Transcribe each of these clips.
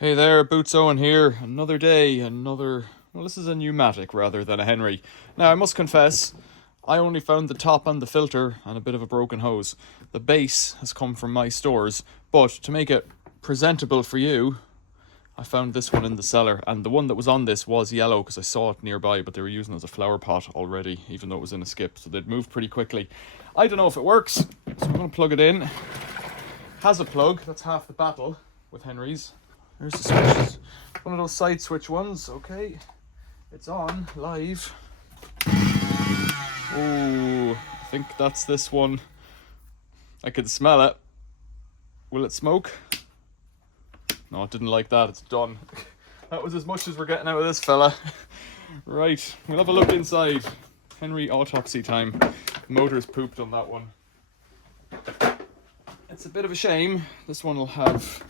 Hey there, Boots Owen here. Another day, well, this is a Numatic rather than a Henry. Now, I must confess, I only found the top and the filter and a bit of a broken hose. The base has come from my stores, but to make it presentable for you, I found this one in the cellar. And the one that was on this was yellow because I saw it nearby, but they were using it as a flower pot already, even though it was in a skip, so they'd moved pretty quickly. I don't know if it works, so I'm going to plug it in. Has a plug, that's half the battle with Henry's. There's the switches. One of those side switch ones, okay. It's on, live. Oh, I think that's this one. I can smell it. Will it smoke? No, it didn't like that, it's done. That was as much as we're getting out of this fella. Right, we'll have a look inside. Henry autopsy time. Motor's pooped on that one. It's a bit of a shame. This one will have...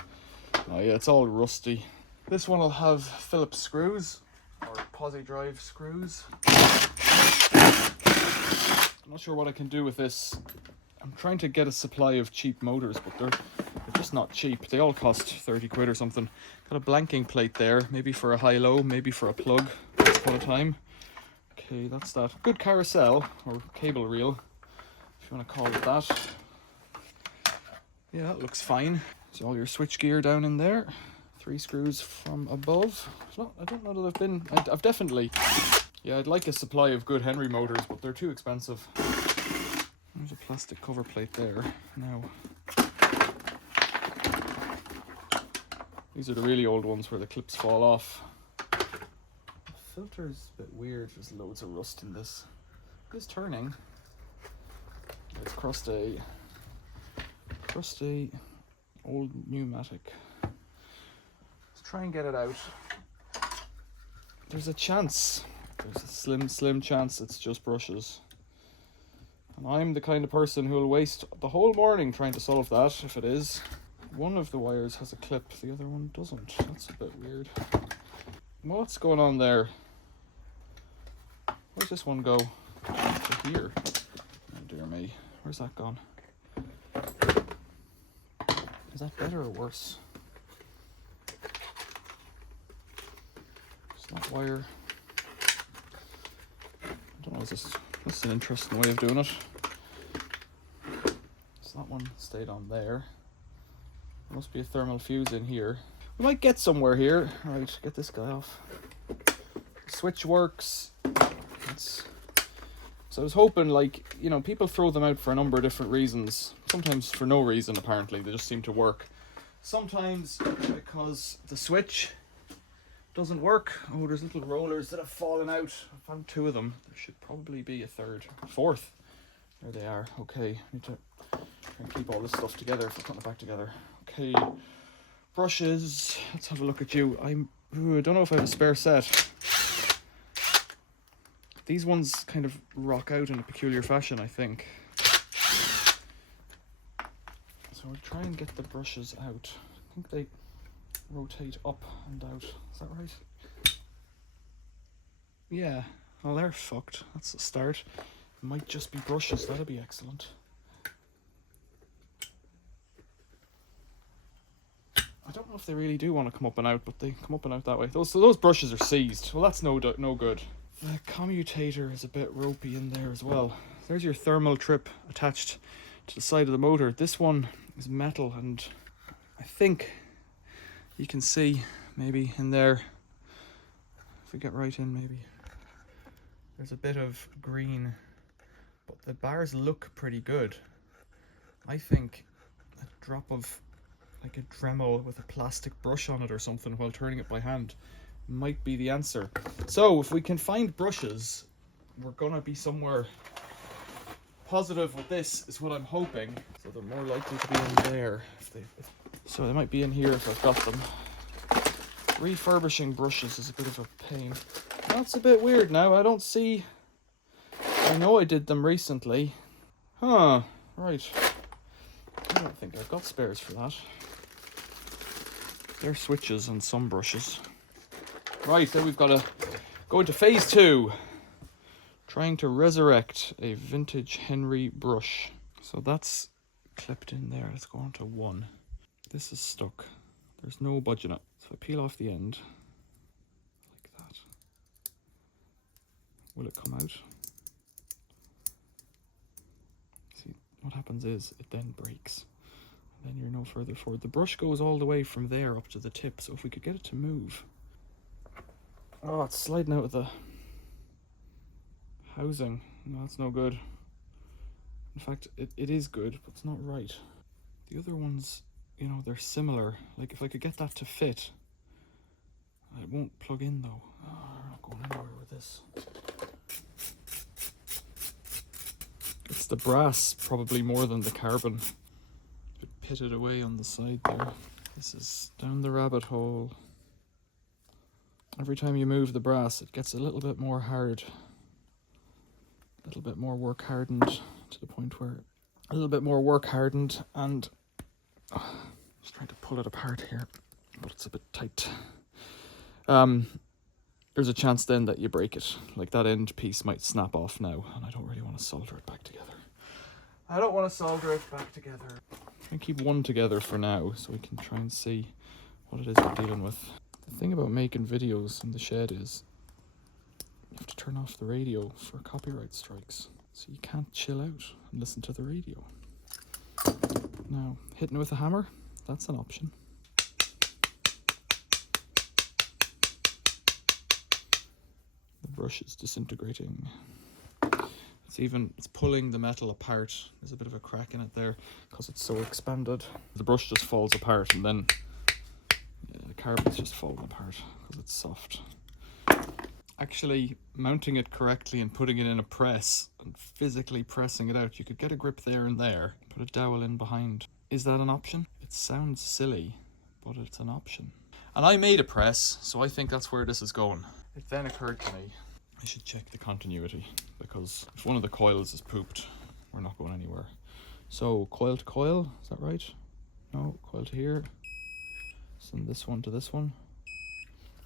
Oh yeah, it's all rusty. This one will have Phillips screws, or posi drive screws. I'm not sure what I can do with this. I'm trying to get a supply of cheap motors, but they're just not cheap. They all cost 30 quid or something. Got a blanking plate there, maybe for a high-low, maybe for a plug at a time. Okay, that's that. Good carousel, or cable reel, if you want to call it that. Yeah, that looks fine. So all your switch gear down in there. 3 screws from above. I don't know that I've definitely... Yeah, I'd like a supply of good Henry motors, but they're too expensive. There's a plastic cover plate there. Now, these are the really old ones where the clips fall off. The filter's a bit weird. There's loads of rust in this. It is turning. It's crusty old Numatic. Let's try and get it out. There's a chance. There's a slim chance it's just brushes. And I'm the kind of person who will waste the whole morning trying to solve that, if it is. One of the wires has a clip, the other one doesn't. That's a bit weird. What's going on there? Where's this one go? To here. Oh dear me. Where's that gone? Is that better or worse? Is that wire... I don't know, this is an interesting way of doing it. So that one stayed on there. There must be a thermal fuse in here. We might get somewhere here. Alright, get this guy off. The switch works. So I was hoping, like, you know, people throw them out for a number of different reasons. Sometimes for no reason, apparently. They just seem to work. Sometimes because the switch doesn't work. Oh, there's little rollers that have fallen out. I found 2 of them. There should probably be a fourth. There they are. Okay, I need to try and keep all this stuff together if we're putting it back together. Okay, brushes. Let's have a look at you. I don't know if I have a spare set. These ones kind of rock out in a peculiar fashion, I think. So we'll try and get the brushes out. I think they rotate up and out. Is that right? Yeah. Well, they're fucked. That's the start. It might just be brushes. That'll be excellent. I don't know if they really do want to come up and out, but they come up and out that way. Those brushes are seized. Well, that's no good. The commutator is a bit ropey in there as well. There's your thermal trip attached to the side of the motor. This one is metal, and I think you can see maybe in there, if we get right in maybe, there's a bit of green, but the bars look pretty good. I think a drop of like a Dremel with a plastic brush on it or something while turning it by hand might be the answer. So if we can find brushes, we're gonna be somewhere positive with this, is what I'm hoping. So they're more likely to be in there. So they might be in here if I've got them. Refurbishing brushes is a bit of a pain. That's a bit weird now. I don't see... I know I did them recently. Huh, right. I don't think I've got spares for that. They're switches and some brushes. Right, then we've got to go into phase 2. Trying to resurrect a vintage Henry brush. So that's clipped in there. Let's go on to 1. This is stuck. There's no budging it. So I peel off the end like that. Will it come out? See, what happens is it then breaks. And then you're no further forward. The brush goes all the way from there up to the tip, so if we could get it to move. Oh, it's sliding out of the housing. No, that's no good. In fact, it is good, but it's not right. The other ones, you know, they're similar. Like, if I could get that to fit. It won't plug in, though. Oh, I'm not going anywhere with this. It's the brass, probably more than the carbon. A bit pitted away on the side there. This is down the rabbit hole. Every time you move the brass, it gets a little bit more hard. A little bit more work hardened, to the point where a little bit more work hardened, and just trying to pull it apart here, but it's a bit tight. There's a chance then that you break it. Like, that end piece might snap off now, and I don't really want to solder it back together. I don't want to solder it back together. I'm going to keep one together for now, so we can try and see what it is we're dealing with. The thing about making videos in the shed is you have to turn off the radio for copyright strikes. So you can't chill out and listen to the radio. Now, hitting it with a hammer, that's an option. The brush is disintegrating. It's pulling the metal apart. There's a bit of a crack in it there because it's so expanded. The brush just falls apart, and then the carbon's just falling apart because it's soft. Actually, mounting it correctly and putting it in a press and physically pressing it out, you could get a grip there and there, put a dowel in behind. Is that an option? It sounds silly, but it's an option. And I made a press, so I think that's where this is going. It then occurred to me, I should check the continuity, because if one of the coils is pooped, we're not going anywhere. So, coil to coil, is that right? No, coil to here. Send this one to this one.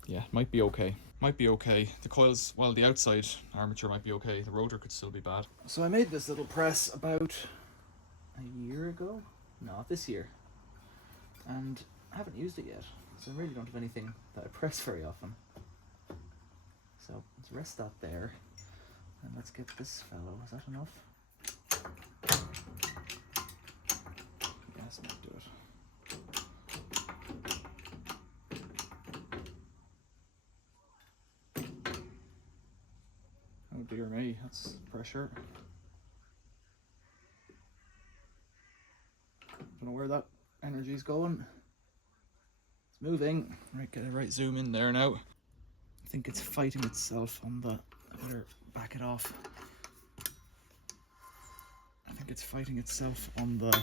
Yeah, might be okay. Might be okay. The coils, well, the outside armature might be okay. The rotor could still be bad. So I made this little press about a year ago? No, this year. And I haven't used it yet, so I really don't have anything that I press very often. So let's rest that there, and let's get this fellow. Is that enough? Yes, might do it. Oh dear me, that's pressure. Don't know where that energy's going. It's moving. Right, get a right zoom in there now. I think it's fighting itself on the... I better back it off. I think it's fighting itself on the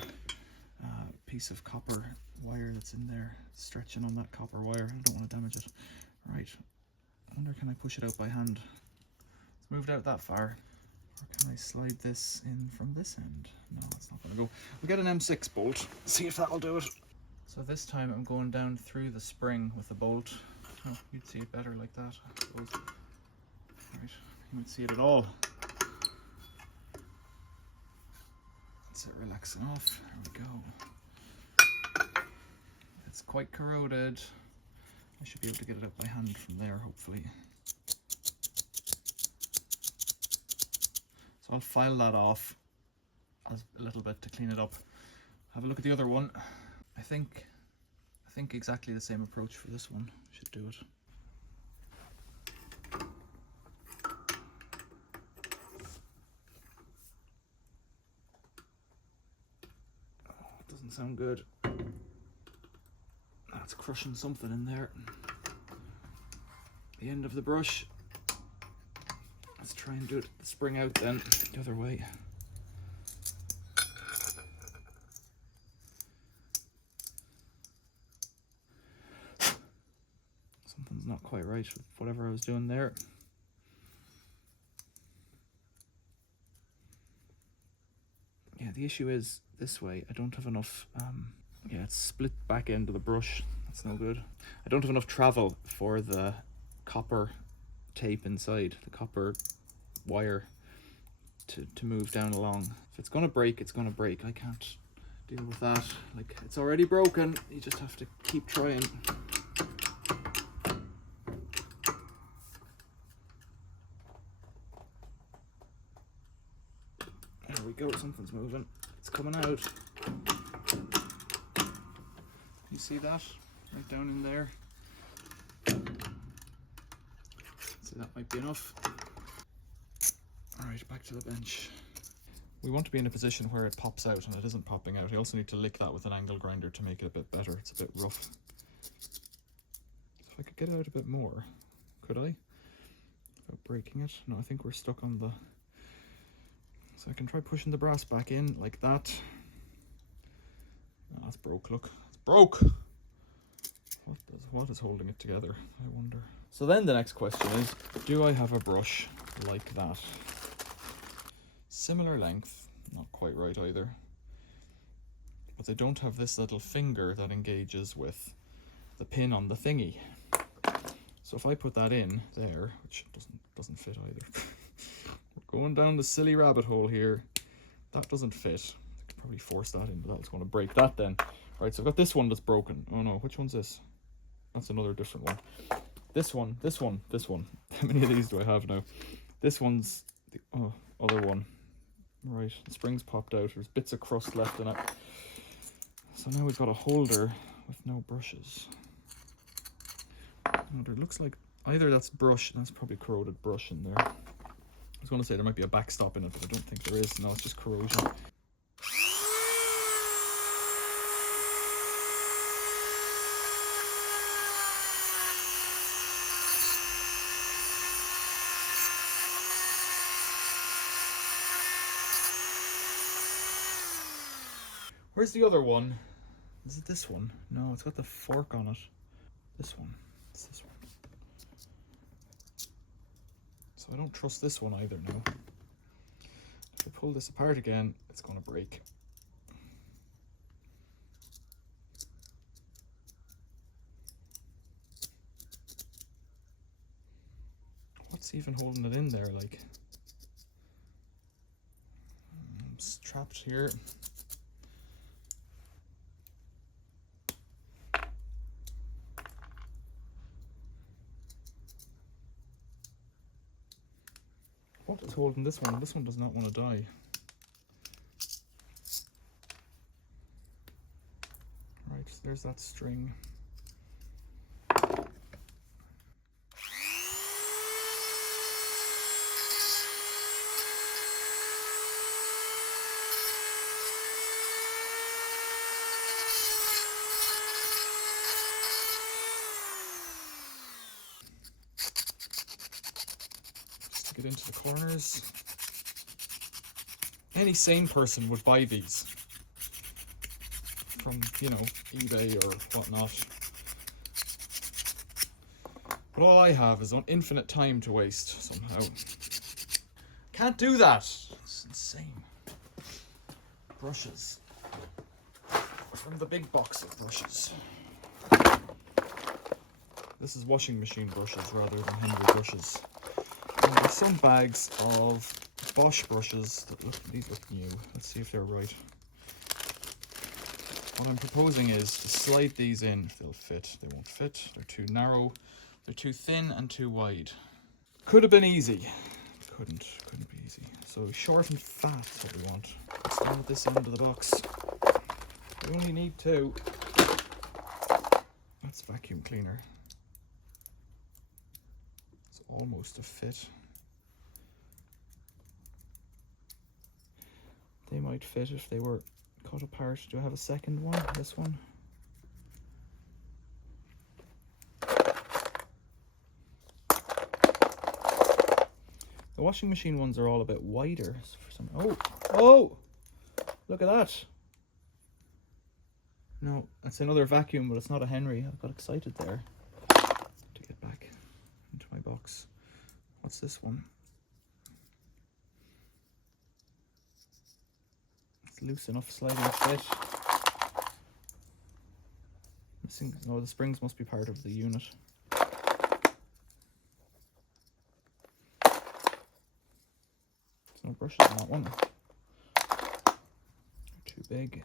piece of copper wire that's in there, stretching on that copper wire. I don't want to damage it. Right, I wonder, can I push it out by hand? It's moved out that far. Or can I slide this in from this end? No, it's not going to go. We'll get an M6 bolt, see if that'll do it. So this time I'm going down through the spring with the bolt. Oh, you'd see it better like that, I suppose. Right, you won't see it at all. That's it relaxing off. There we go. It's quite corroded. I should be able to get it up by hand from there, hopefully. So I'll file that off as a little bit to clean it up. Have a look at the other one. I think exactly the same approach for this one should do it. Oh, it doesn't sound good. That's crushing something in there. The end of the brush. Let's try and do it, spring out then, the other way. Something's not quite right with whatever I was doing there. Yeah, the issue is this way. I don't have enough, yeah, it's split back end of the brush. That's no good. I don't have enough travel for the copper tape inside, the copper wire to move down along. If it's going to break, it's going to break. I can't deal with that. Like, it's already broken, you just have to keep trying. There we go, something's moving. It's coming out. You see that? Right down in there. So that might be enough. Alright, back to the bench. We want to be in a position where it pops out, and it isn't popping out. I also need to lick that with an angle grinder to make it a bit better. It's a bit rough. So if I could get it out a bit more, could I? Without breaking it? No, I think we're stuck on the... So I can try pushing the brass back in like that. Oh, that's broke, look. It's broke! What is holding it together, I wonder? So then the next question is, do I have a brush like that? Similar length, not quite right either. But they don't have this little finger that engages with the pin on the thingy. So if I put that in there, which doesn't fit either. We're going down the silly rabbit hole here. That doesn't fit. I could probably force that in, but that's going to break that then. Alright, so I've got this one that's broken. Oh no, which one's this? That's another different one. This one. How many of these do I have now? This one's the other one. Right, the spring's popped out. There's bits of crust left in it. So now we've got a holder with no brushes. Oh, there looks like either that's brush, and that's probably corroded brush in there. I was going to say there might be a backstop in it, but I don't think there is. No, it's just corrosion. Where's the other one? Is it this one? No, it's got the fork on it. This one. It's this one. So I don't trust this one either now. If I pull this apart again, it's going to break. What's even holding it in there, like? It's trapped here. What is holding this one? This one does not want to die. Right, there's that string. Get into the corners. Any sane person would buy these from, you know, eBay or whatnot. But all I have is infinite time to waste somehow. Can't do that. It's insane. Brushes. From the big box of brushes. This is washing machine brushes rather than Henry brushes. There's some bags of Bosch brushes that these look new. Let's see if they're right. What I'm proposing is to slide these in. If they'll fit, they won't fit. They're too narrow, they're too thin and too wide. Could have been easy. Couldn't be easy. So short and fat is what we want. Let's load this into the box. We only need two. That's vacuum cleaner. It's almost a fit. They might fit if they were cut apart. Do I have a second one? This one? The washing machine ones are all a bit wider. For some... Oh! Look at that! No, that's another vacuum, but it's not a Henry. I got excited there. To get back into my box. What's this one? It's loose enough sliding fit. Missing... No, the springs must be part of the unit. There's no brushes on that one. They're too big.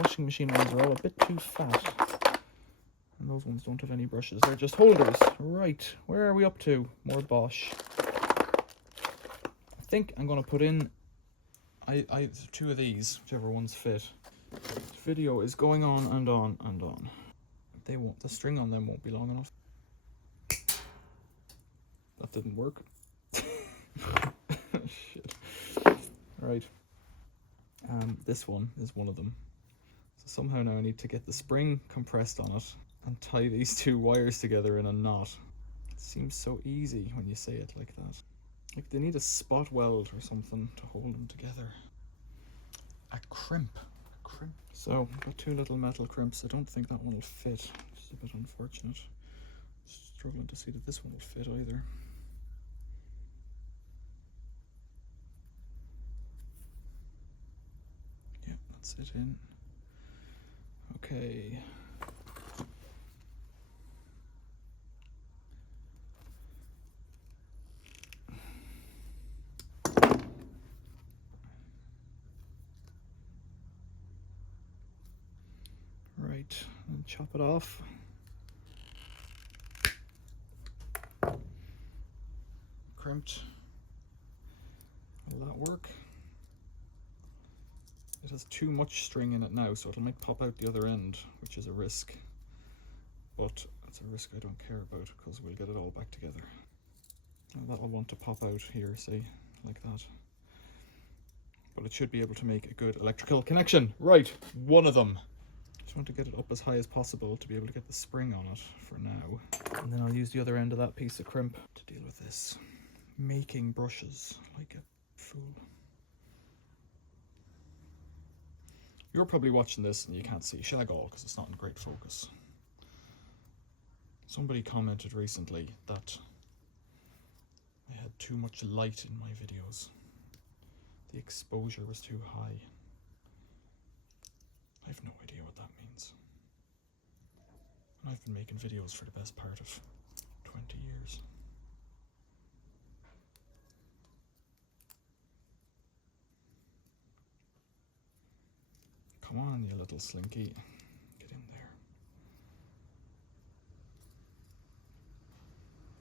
washing machine ones are all a bit too fat. And those ones don't have any brushes. They're just holders. Right, where are we up to? More Bosch. I think I'm going to put in I 2 of these, whichever ones fit. This video is going on and on and on. They won't. The string on them won't be long enough. That didn't work. Shit. Right. This one is one of them. So somehow now I need to get the spring compressed on it and tie these 2 wires together in a knot. It seems so easy when you say it like that. Like they need a spot weld or something to hold them together. A crimp. So I've got 2 little metal crimps. I don't think that one will fit. It's a bit unfortunate. Struggling to see that this one will fit either. Yeah, that's it in. Okay. Right, and chop it off. Crimped. Will that work? It has too much string in it now, so it'll make pop out the other end, which is a risk. But it's a risk I don't care about, because we'll get it all back together. And that'll want to pop out here, say, like that. But it should be able to make a good electrical connection. Right, one of them. Just want to get it up as high as possible to be able to get the spring on it for now. And then I'll use the other end of that piece of crimp to deal with this. Making brushes like a fool. You're probably watching this and you can't see shag all because it's not in great focus. Somebody commented recently that I had too much light in my videos. The exposure was too high. I have no idea what that means. And I've been making videos for the best part of 20 years. Come on, you little slinky. Get in there.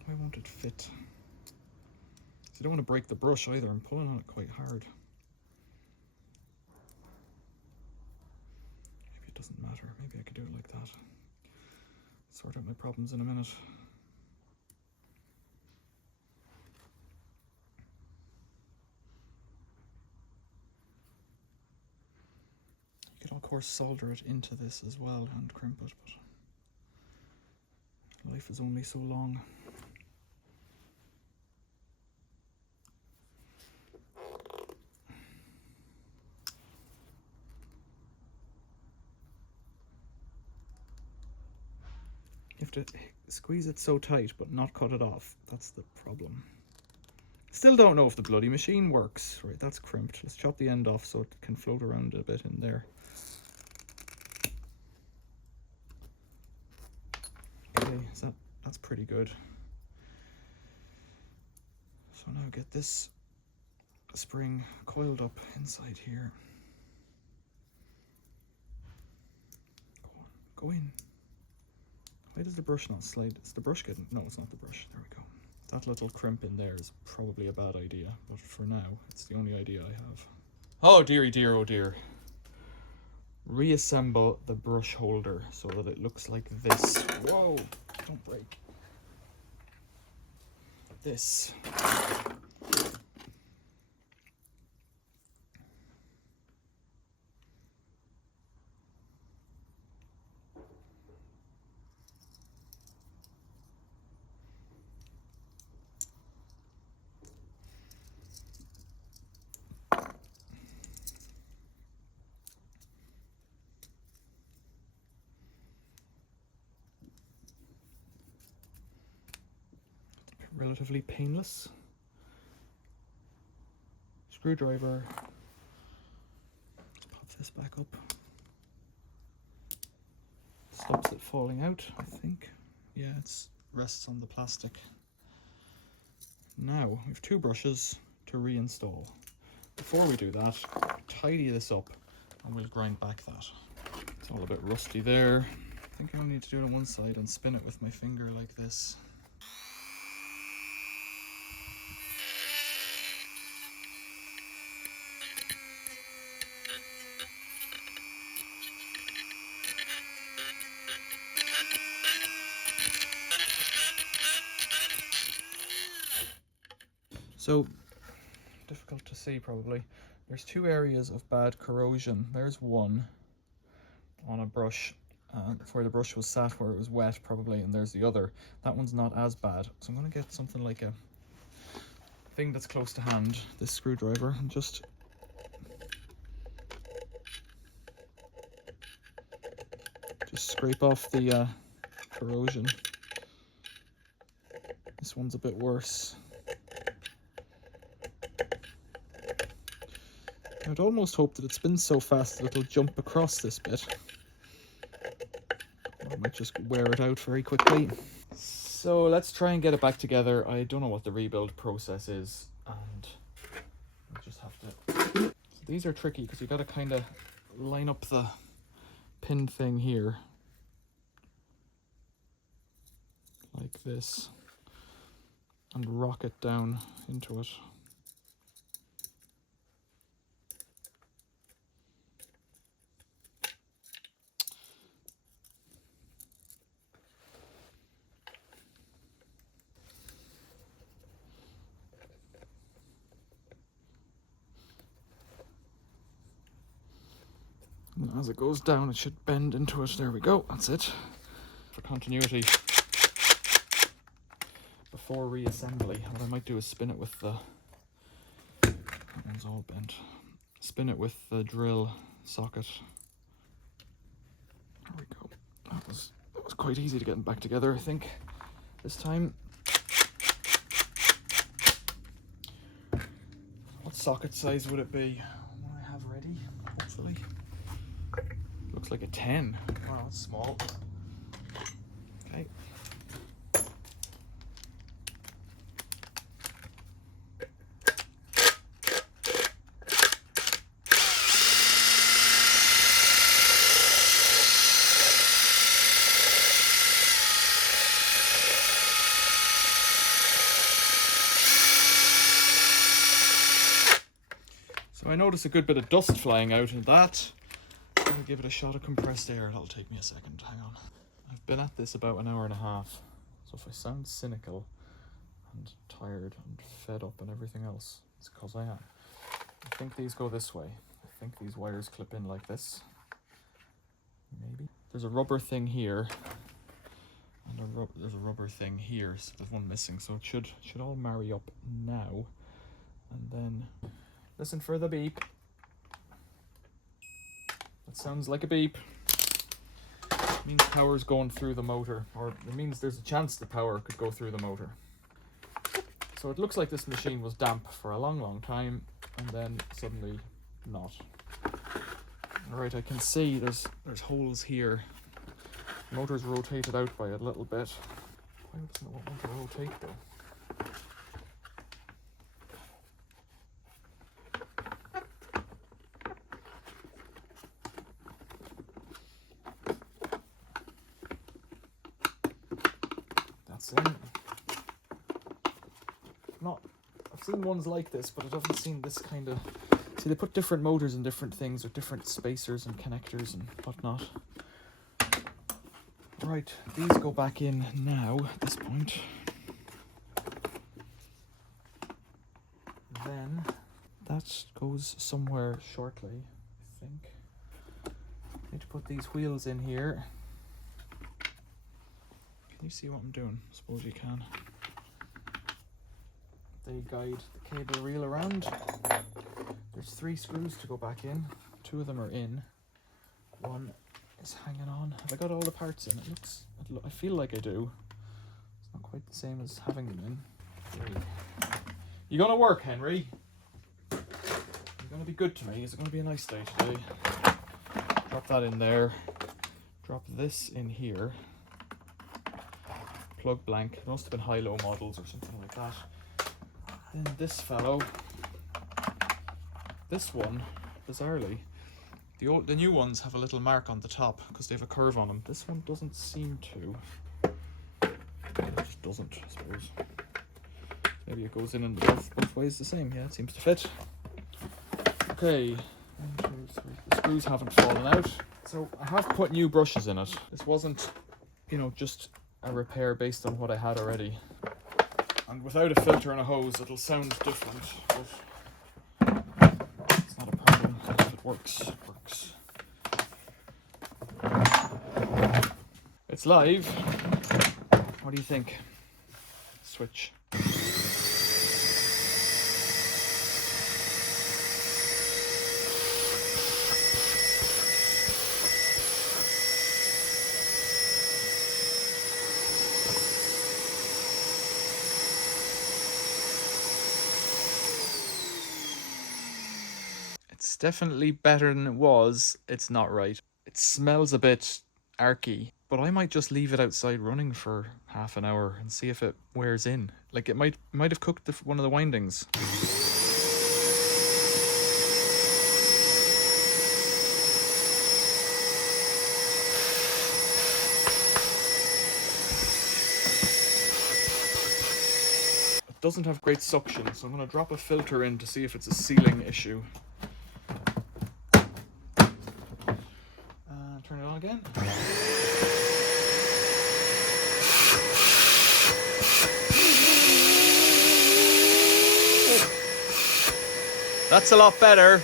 Why won't it fit? So you don't want to break the brush either. I'm pulling on it quite hard. Maybe it doesn't matter. Maybe I could do it like that. Sort out my problems in a minute. You could of course solder it into this as well and crimp it, but life is only so long. You have to squeeze it so tight but not cut it off. That's the problem. Still don't know if the bloody machine works. Right, that's crimped. Let's chop the end off so it can float around a bit in there. Okay, so that's pretty good. So now get this spring coiled up inside here. Go in. Why does the brush not slide? Is the brush getting... No, it's not the brush. There we go. That little crimp in there is probably a bad idea, but for now, it's the only idea I have. Oh dearie dear, oh dear. Reassemble the brush holder so that it looks like this. Whoa, don't break. This. Relatively painless. Screwdriver. Let's pop this back up. Stops it falling out, I think. Yeah, it rests on the plastic. Now, we have 2 brushes to reinstall. Before we do that, tidy this up and we'll grind back that. It's all a bit rusty there. I think I only need to do it on one side and spin it with my finger like this. So, difficult to see probably. There's two areas of bad corrosion. There's one on a brush where the brush was sat, where it was wet probably, and there's the other. That one's not as bad. So I'm going to get something like a thing that's close to hand, this screwdriver, and just scrape off the corrosion. This one's a bit worse. I'd almost hope that it spins so fast that it'll jump across this bit. Or I might just wear it out very quickly. So let's try and get it back together. I don't know what the rebuild process is, and I just have to... So these are tricky because you got to kind of line up the pin thing here. Like this. And rock it down into it. And as it goes down, it should bend into it. There we go. That's it. For continuity, before reassembly, what I might do is spin it with the... That one's all bent. Spin it with the drill socket. There we go. That was quite easy to get them back together, I think, this time. What socket size would it be? What I have ready, hopefully. Looks like a 10. Wow, that's small. Okay. So I notice a good bit of dust flying out in that. I'll give it a shot of compressed air. That'll take me a second. Hang on. I've been at this about an hour and a half. So if I sound cynical and tired and fed up and everything else, it's because I am. I think these go this way. I think these wires clip in like this. Maybe. There's a rubber thing here. And there's a rubber thing here. So there's one missing. So it should all marry up now. And then listen for the beep. That sounds like a beep. It means power's going through the motor, or it means there's a chance the power could go through the motor. So it looks like this machine was damp for a long, long time, and then suddenly not. Alright, I can see there's holes here. The motor's rotated out by a little bit. Why doesn't it want to rotate though? I've seen ones like this, but I haven't seen this kind of... See, they put different motors in different things with different spacers and connectors and whatnot. Right, these go back in now at this point. Then that goes somewhere shortly, I think. Need to put these wheels in here. Can you see what I'm doing? I suppose you can. They guide the cable reel around. There's 3 screws to go back in. 2 of them are in. One is hanging on. Have I got all the parts in? I feel like I do. It's not quite the same as having them in. You gonna work, Henry? You're gonna be good to me. Is it gonna be a nice day today? Drop that in there. Drop this in here. Plug blank. It must have been high-low models or something like that. Then this fellow, this one, bizarrely, The new ones have a little mark on the top because they have a curve on them. This one doesn't seem to. It just doesn't, I suppose. Maybe it goes in both ways the same. Yeah, it seems to fit. Okay, 1, 2, 3. The screws haven't fallen out. So I have put new brushes in it. This wasn't, you know, just a repair based on what I had already. And without a filter and a hose, it'll sound different. But it's not a problem. If it works, it works. It's live. What do you think? Switch. It's definitely better than it was. It's not right. It smells a bit arky, but I might just leave it outside running for half an hour and see if it wears in. Like it might have cooked one of the windings. It doesn't have great suction, so I'm going to drop a filter in to see if it's a sealing issue. Turn it on again. That's a lot better.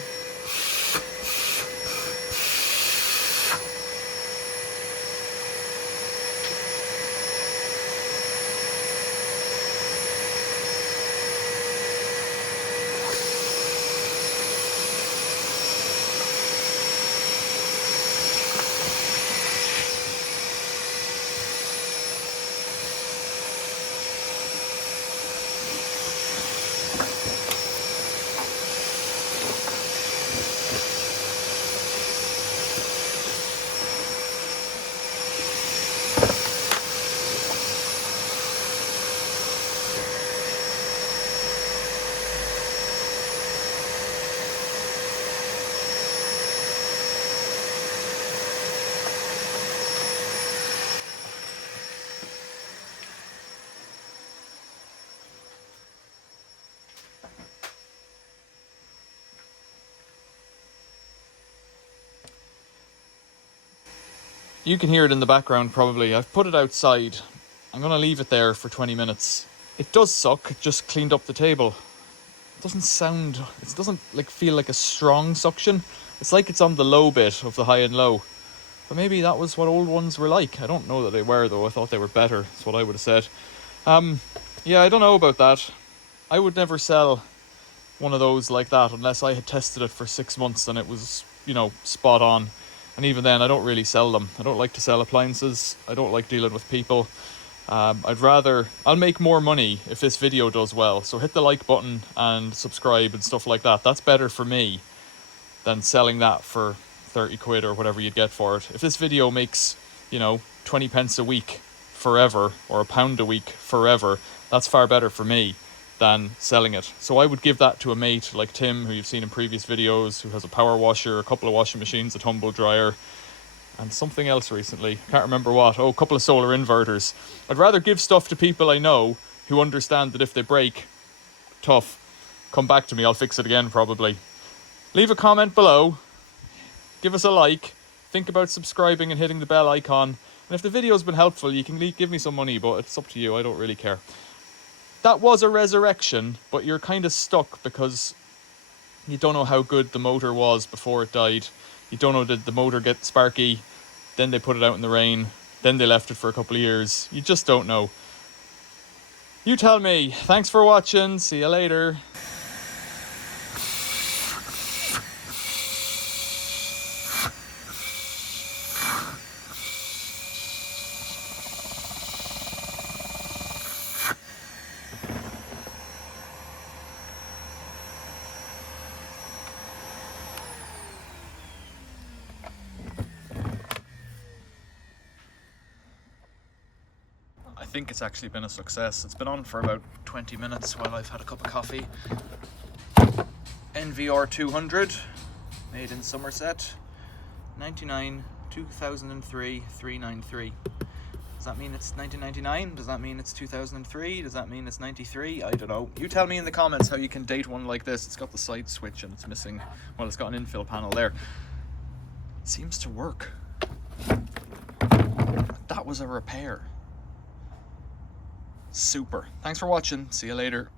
You can hear it in the background probably. I've put it outside. I'm going to leave it there for 20 minutes. It does suck. It just cleaned up the table. It doesn't like feel like a strong suction. It's like it's on the low bit of the high and low. But maybe that was what old ones were like. I don't know that they were though. I thought they were better. That's what I would have said. Yeah, I don't know about that. I would never sell one of those like that unless I had tested it for 6 months and it was, you know, spot on. And even then, I don't really sell them. I don't like to sell appliances. I don't like dealing with people. I'll make more money if this video does well. So hit the like button and subscribe and stuff like that. That's better for me than selling that for 30 quid or whatever you'd get for it. If this video makes, you know, 20 pence a week forever or £1 a week forever, that's far better for me than selling it. So I would give that to a mate like Tim, who you've seen in previous videos, who has a power washer, a couple of washing machines, a tumble dryer, and something else recently. Can't remember what. Oh, a couple of solar inverters. I'd rather give stuff to people I know who understand that if they break, tough, come back to me, I'll fix it again probably. Leave a comment below, give us a like, think about subscribing and hitting the bell icon, and if the video's been helpful you can give me some money, but it's up to you, I don't really care. That was a resurrection, but you're kind of stuck because you don't know how good the motor was before it died. You don't know, did the motor get sparky, then they put it out in the rain, then they left it for a couple of years. You just don't know. You tell me. Thanks for watching. See you later. I think it's actually been a success. It's been on for about 20 minutes while I've had a cup of coffee. NVR 200, made in Somerset. 99, 2003, 393. Does that mean it's 1999? Does that mean it's 2003? Does that mean it's 93? I don't know. You tell me in the comments how you can date one like this. It's got the side switch and it's missing, well, it's got an infill panel there. It seems to work. That was a repair. Super. Thanks for watching. See you later.